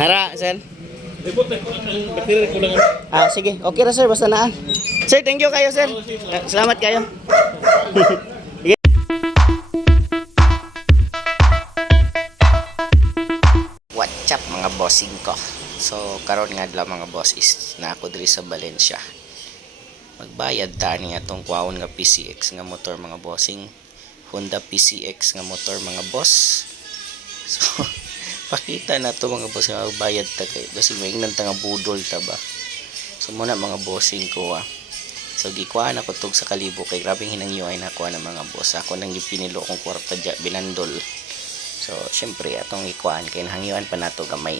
Nara, sir. Ibot na ko ang battery ko lang. Sige. Okay na, sir. Basta naan. Sir, thank you kayo, sir. Salamat kayo. Sige. What's up, mga bossing ko? So, karon nga lang mga boss is na ako diri sa Valencia. Magbayad ta niya tong kuwaon nga PCX nga motor mga bossing. Honda PCX nga motor mga boss. So, pakita na to mga boss nga magbayad ta kay basi maingnan ta nga budol ta ba. So muna mga bossing ko So gikuha na ko tog sa kalibo kay grabing hinangyo ay nakuha na mga boss. Ako nang gipinilo kong kwarta dya binandol. So syempre atong ikuan kay nahangyuan pa nato gamay.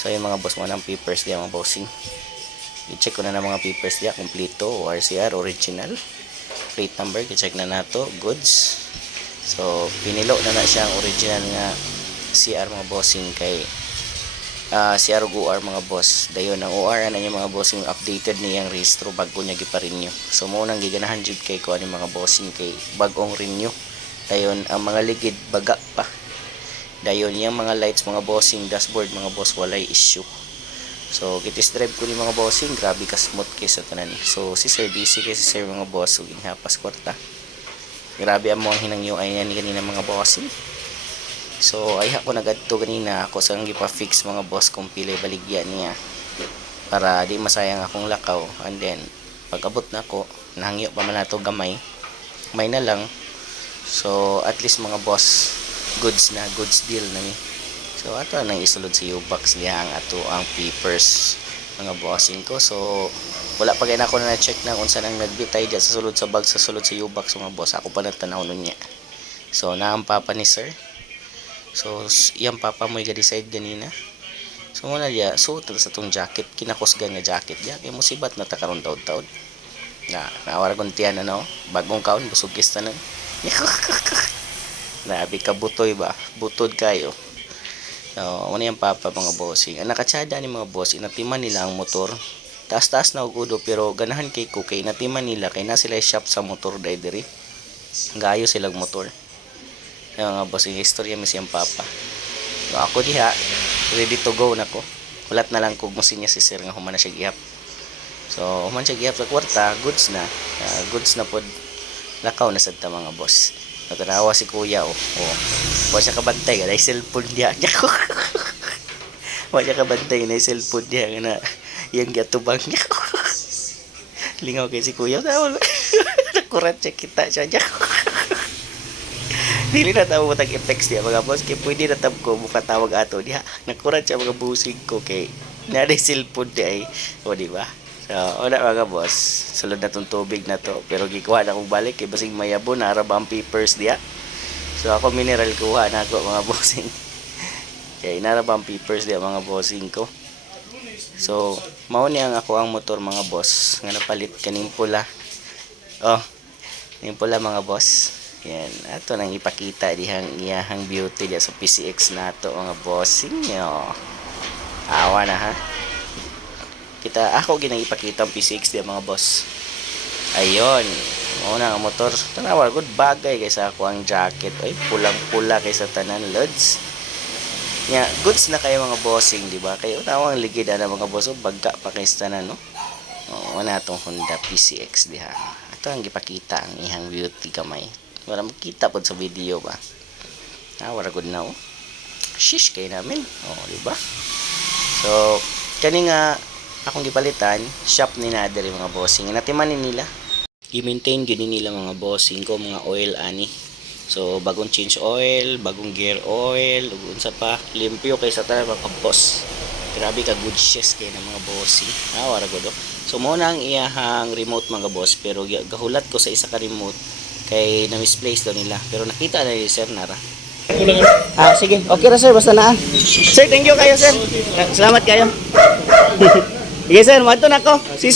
So yung mga boss mo ng papers diya mga bossing. I-check ko na ng mga papers diya kompleto, RCR original. Plate number i-check na nato, goods. So pinilo na siyang original nga CR mga bossing kay CR OR mga boss. Dayon ang OR na niya mga bossing updated niyang rehistro bago niya gipa-renew. So mo nang giganahan jud kay ko ani mga bossing kay bagong renew. Dayon ang mga ligid baga pa. Dayon yang mga lights mga bossing dashboard mga boss walay issue. So kitis drive ko ni mga bossing grabe ka smooth kay sa tanan. So si Sir DC kay si Sir mga boss ug hapas kwarta. Grabe amo ang hinangyo ay yan kanina mga bossing. So ay ako nagadto ganina ako sang gipa-fix mga boss kung pili baligya niya para di masayang akong lakaw, and then pag abot na ako nahangyo pa man nato gamay may na lang. So at least mga boss goods deal na ni. So ato nang isulod sa U-box liha ang ato ang papers mga bossing ko. So wala pa gay ako na check na unsa nang nagbitay diya sa sulod sa bag sa sulod sa U-box mga boss. Ako pa nagtanaw nun niya. So naang papa ni sir. So, iyang papa mo i-decide ganina. So, muna diya, suot sa itong jacket. Kinakusgan nga jacket diya. Kaya musibat na takaroon taod-taod. Nawaragon tiyan ano. Bagong kaon, busog kista na. Nabi ka butoy ba? Butod kayo. So, muna yung papa mga bossing. Ang nakatsada ni mga bossing, natiman nila ang motor. Taas-taas na ugudo, pero ganahan kay ko. Kay natiman nila, kay na sila shop sa motor dahil gayo silang motor. Yung mga boss, yung history yung siyang papa. So ako diha, ready to go na ko. Ulat na lang kung musin niya si sir nga human na siya gihap. So human siya gihap sa kwarta, goods na. Goods na pod lakaw na sad ta mga boss. Natanawa si kuya Wa siya kabantay nga cellphone diha. Wa siya kabantay nga cellphone diha nga na yung gatubang niya. Lingaw kay si kuya. Nakurat siya kita siya. Dili na tawag matag effects diya mga boss kay pwede na tab ko muka tawag ato diha nakurat siya mga busing ko kay naday cellphone di ay di ba. So wala mga boss sulod na tong tubig na to pero gikuha na kong balik kay basing mayabo na arab ang papers diya. So ako mineral kuha na ako mga bossing kay narab ang papers diya mga bossing ko. So mao ni ang ako ang motor mga boss nga napalit kaning pula ning pula mga boss. Yan, ato nang ipakita dihang iyahang beauty diya sa PCX nato mga bossing nyo. Awa na ha. Ako ginang ipakita ang PCX diya mga boss. Ayun. Una nga motor. Tanawa, good bagay kaysa ako ang jacket. Ay, pulang-pula kaysa tanan lods. Nya, goods na kayo mga bossing, di ba? Kayo tawang ligid na mga boss. Bagka pa kayo sa tanan, no? Una itong Honda PCX diha. Ato ang ipakita ang ihang beauty kamay. Wala makita po sa video ba. Wala good na Shish kayo namin. Di ba? So, kani nga akong gipalitan, shop ni nader mga bossing. Natimanin nila. I-maintain gini nila mga bossing ko, mga oil ani. So, bagong change oil, bagong gear oil, unsa pa, limpyo kay sa tanan mga boss. Grabe ka good shoes kay na mga bossing. Wala good. So, muna ang iyahang remote mga boss, pero gahulat ko sa isa ka remote kay na-misplace daw nila pero nakita na ni sir nara. Sige. Okay na sir basta naan. Sir, thank you kayo sir. Salamat kayo. Sige sir, mato na ko. Si sir